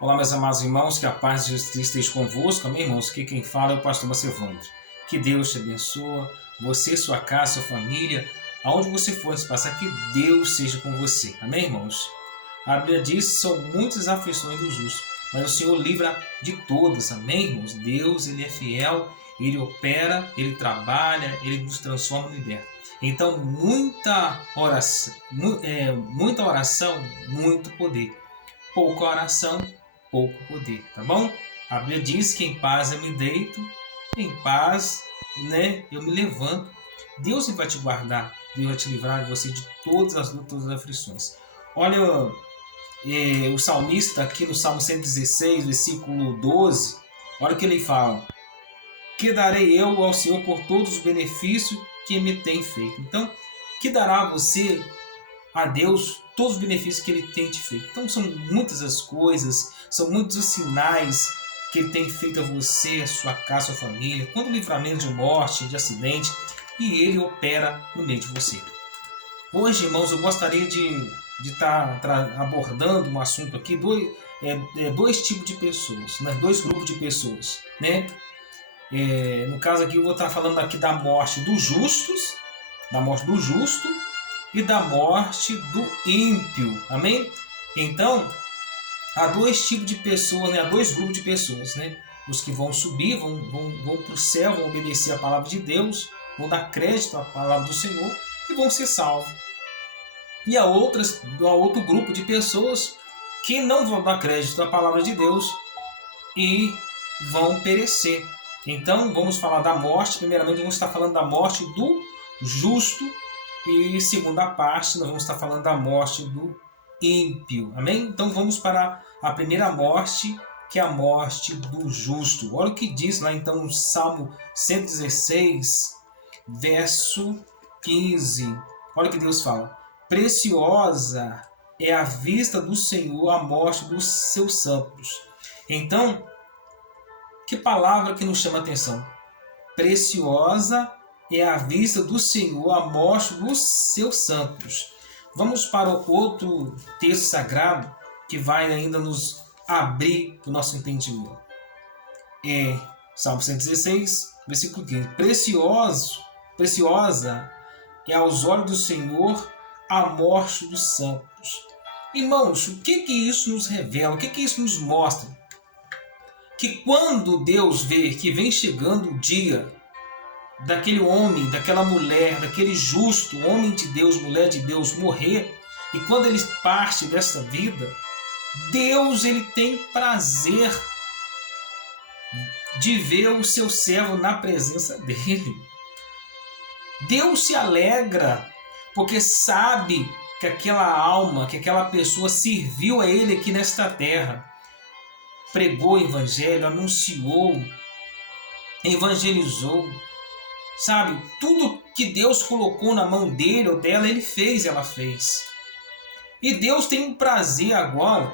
Olá, meus amados irmãos, que a paz de Jesus Cristo esteja convosco. Amém, irmãos? Aqui quem fala é o pastor Macevandro. Que Deus te abençoe, você, sua casa, sua família, aonde você for se passar, que Deus seja com você. Amém, irmãos? A Bíblia diz que são muitas aflições do justo, mas o Senhor livra de todas. Amém, irmãos? Deus, Ele é fiel, Ele opera, Ele trabalha, Ele nos transforma e liberta. Então, muita oração, muito poder. Pouca oração, pouco poder, tá bom? A Bíblia diz que em paz eu me deito, em paz, eu me levanto. Deus vai te guardar, Deus vai te livrar de você de todas as lutas, todas as aflições. Olha, o salmista aqui no Salmo 116, versículo 12, olha o que ele fala: que darei eu ao Senhor por todos os benefícios que me tem feito. Então, que dará a você, a Deus, todos os benefícios que Ele tem te feito. Então são muitas as coisas, são muitos os sinais que Ele tem feito a você, a sua casa, a sua família, quando livramento de morte, de acidente, e Ele opera no meio de você. Hoje, irmãos, eu gostaria de estar abordando um assunto aqui, dois tipos de pessoas, dois grupos de pessoas. No caso aqui eu vou estar falando aqui da morte dos justos, da morte do justo, e da morte do ímpio. Amém? Então, há dois tipos de pessoas, há dois grupos de pessoas. Os que vão subir, vão para o céu, vão obedecer a palavra de Deus, vão dar crédito à palavra do Senhor e vão ser salvos. E há outro grupo de pessoas que não vão dar crédito à palavra de Deus e vão perecer. Então, vamos falar da morte. Primeiramente, vamos estar falando da morte do justo. E segunda parte, nós vamos estar falando da morte do ímpio. Amém? Então vamos para a primeira morte, que é a morte do justo. Olha o que diz lá então no Salmo 116, verso 15. Olha o que Deus fala: preciosa é a vista do Senhor a morte dos seus santos. Então, que palavra que nos chama a atenção? Preciosa é a vista do Senhor a morte dos seus santos. Vamos para o outro texto sagrado que vai ainda nos abrir o nosso entendimento. Salmo 116, versículo 15. Preciosa é aos olhos do Senhor a morte dos santos. Irmãos, o que isso nos revela? O que isso nos mostra? Que quando Deus vê que vem chegando o dia daquele homem, daquela mulher, daquele justo, homem de Deus, mulher de Deus, morrer, e quando ele parte desta vida, Deus ele tem prazer de ver o seu servo na presença dele. Deus se alegra porque sabe que aquela alma, que aquela pessoa serviu a ele aqui nesta terra, pregou o evangelho, anunciou, evangelizou. Sabe, tudo que Deus colocou na mão dele ou dela, ele fez, ela fez. E Deus tem um prazer agora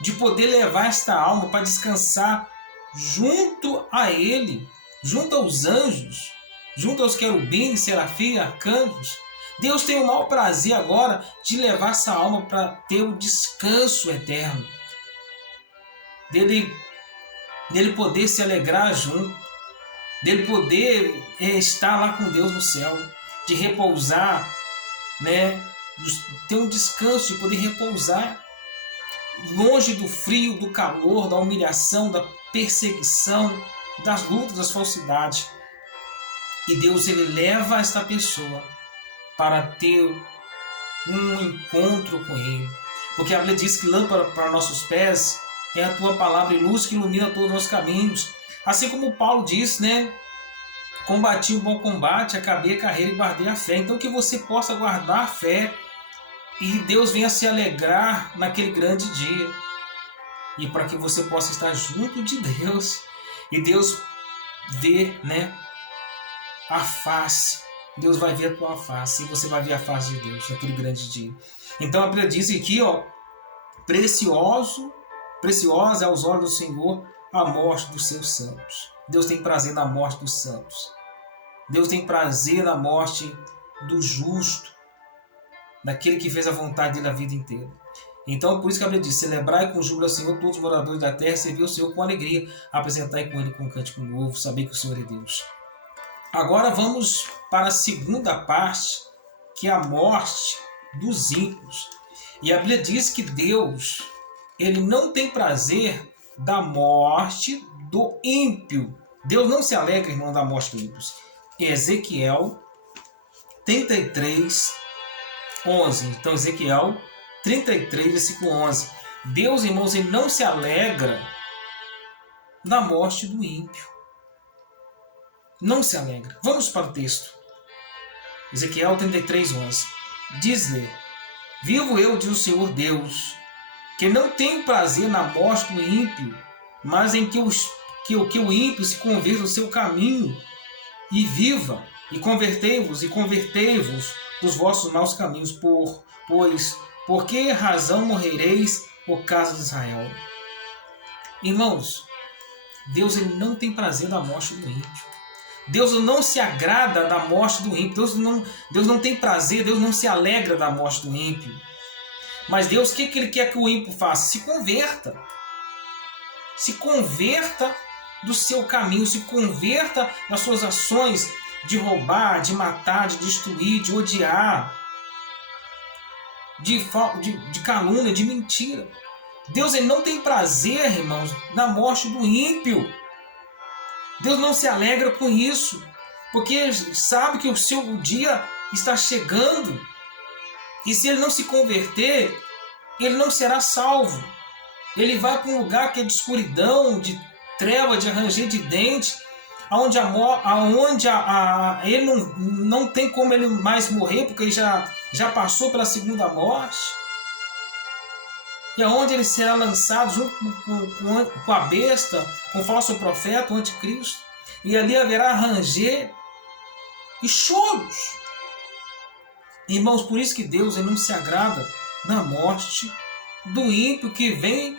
de poder levar esta alma para descansar junto a ele, junto aos anjos, junto aos querubins, serafins, arcanjos. Deus tem o maior prazer agora de levar essa alma para ter o descanso eterno. Dele poder se alegrar junto. Dele poder estar lá com Deus no céu, de repousar, ter um descanso, de poder repousar longe do frio, do calor, da humilhação, da perseguição, das lutas, das falsidades. E Deus ele leva esta pessoa para ter um encontro com Ele. Porque a Bíblia diz que lâmpada para nossos pés é a Tua palavra e luz que ilumina todos os nossos caminhos. Assim como Paulo diz, combati o bom combate, acabei a carreira e guardei a fé. Então que você possa guardar a fé e Deus venha se alegrar naquele grande dia. E para que você possa estar junto de Deus e Deus ver, a face. Deus vai ver a tua face e você vai ver a face de Deus naquele grande dia. Então a Bíblia diz aqui, preciosa aos olhos do Senhor a morte dos seus santos. Deus tem prazer na morte dos santos. Deus tem prazer na morte do justo, daquele que fez a vontade dele a vida inteira. Então, por isso que a Bíblia diz: celebrai com júbilo ao Senhor todos os moradores da terra, servir o Senhor com alegria, apresentai com Ele com um cântico novo, saber que o Senhor é Deus. Agora vamos para a segunda parte, que é a morte dos ímpios. E a Bíblia diz que Deus, Ele não tem prazer da morte do ímpio. Deus não se alegra, irmão, da morte dos ímpios. Ezequiel 33, 11. Então, Ezequiel 33, versículo 11. Deus, irmãos, Ele não se alegra da morte do ímpio. Não se alegra. Vamos para o texto. Ezequiel 33, 11. Diz-lhe: vivo eu, diz o Senhor Deus, que não tenho prazer na morte do ímpio, mas em que o ímpio se converta no seu caminho e viva, e convertei-vos dos vossos maus caminhos, pois por que razão morrereis, ó casa de Israel? Irmãos, Deus, Ele não tem prazer da morte do ímpio. Deus não se agrada da morte do ímpio. Deus não tem prazer, Deus não se alegra da morte do ímpio. Mas Deus, o que Ele quer que o ímpio faça? Se converta. Se converta do seu caminho, se converta das suas ações de roubar, de matar, de destruir, de odiar, de calúnia, de mentira. Deus, Ele não tem prazer, irmãos, na morte do ímpio. Deus não se alegra com isso, porque sabe que o seu dia está chegando, e se ele não se converter, ele não será salvo. Ele vai para um lugar que é de escuridão, de treva, de ranger de dente, onde ele não tem como ele mais morrer, porque ele já passou pela segunda morte. E aonde ele será lançado junto com a besta, com o falso profeta, o anticristo. E ali haverá ranger e choros. Irmãos, por isso que Deus, Ele não se agrada da morte do ímpio que ele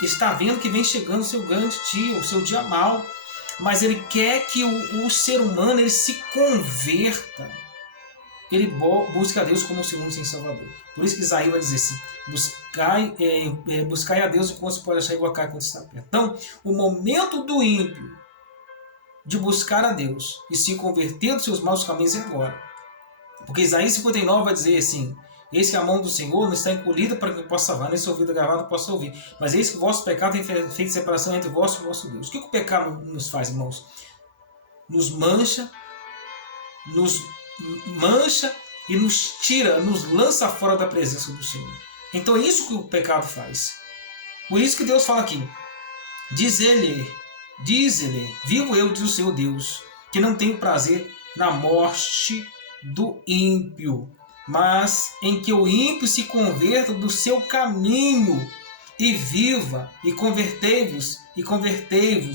está vendo que vem chegando o seu grande dia, o seu dia mau. Mas Ele quer que o ser humano ele se converta. Ele busca a Deus como o seu único Salvador. Por isso que Isaías vai dizer assim: buscai a Deus enquanto se pode achar, e invocar quando está perto. Então, o momento do ímpio de buscar a Deus e se converter dos seus maus caminhos é agora. Porque Isaías 59 vai dizer assim: eis que a mão do Senhor não está encolhida para que possa salvar, nem seu ouvido gravado possa ouvir. Mas eis que o vosso pecado tem feito separação entre vós e o vosso Deus. O que o pecado nos faz, irmãos? Nos mancha e nos tira, nos lança fora da presença do Senhor. Então é isso que o pecado faz. Por isso que Deus fala aqui: diz-lhe, vivo eu, diz o Senhor Deus, que não tenho prazer na morte do ímpio, mas em que o ímpio se converta do seu caminho e viva, e convertei-vos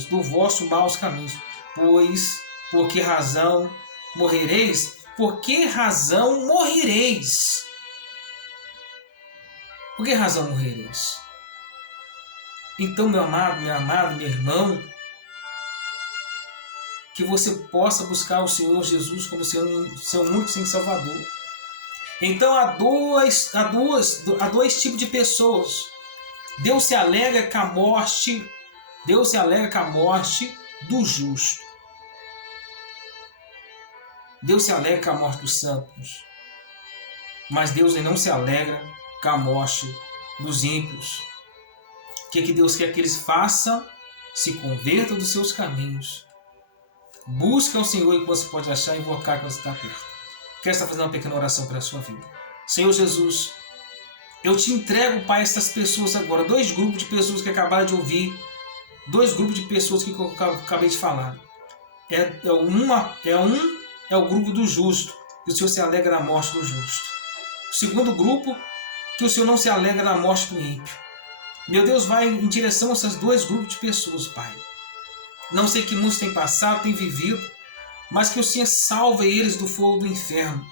dos vossos maus caminhos. Pois, por que razão morrereis? Por que razão morrereis? Por que razão morrereis? Então, meu amado, meu irmão, que você possa buscar o Senhor Jesus como seu único Salvador. Então, há dois tipos de pessoas. Deus se alegra com a morte do justo. Deus se alegra com a morte dos santos, mas Deus não se alegra com a morte dos ímpios. O que Deus quer que eles façam? Se convertam dos seus caminhos. Busca o Senhor enquanto se pode achar, e invocar quando está perto. Quero estar fazendo uma pequena oração para a sua vida. Senhor Jesus, eu te entrego, Pai, essas pessoas agora. 2 grupos de pessoas que acabaram de ouvir. 2 grupos de pessoas que eu acabei de falar. É o grupo do justo, que o Senhor se alegra na morte do justo. O segundo grupo, que o Senhor não se alegra na morte do ímpio. Meu Deus, vai em direção a esses 2 grupos de pessoas, Pai. Não sei que muitos têm passado, têm vivido, mas que o Senhor salve eles do fogo do inferno,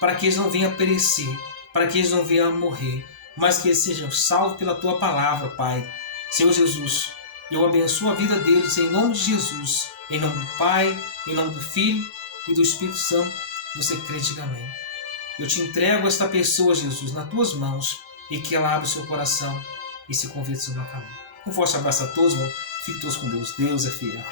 para que eles não venham a perecer, para que eles não venham a morrer, mas que eles sejam salvos pela Tua palavra, Pai. Senhor Jesus, eu abençoo a vida deles em nome de Jesus, em nome do Pai, em nome do Filho e do Espírito Santo. Você crê, diga amém. Eu te entrego esta pessoa, Jesus, nas Tuas mãos, e que ela abra o seu coração e se convierta no meu caminho. Um forte abraço a todos, irmão. Fiquem todos com Deus. Deus é fiel.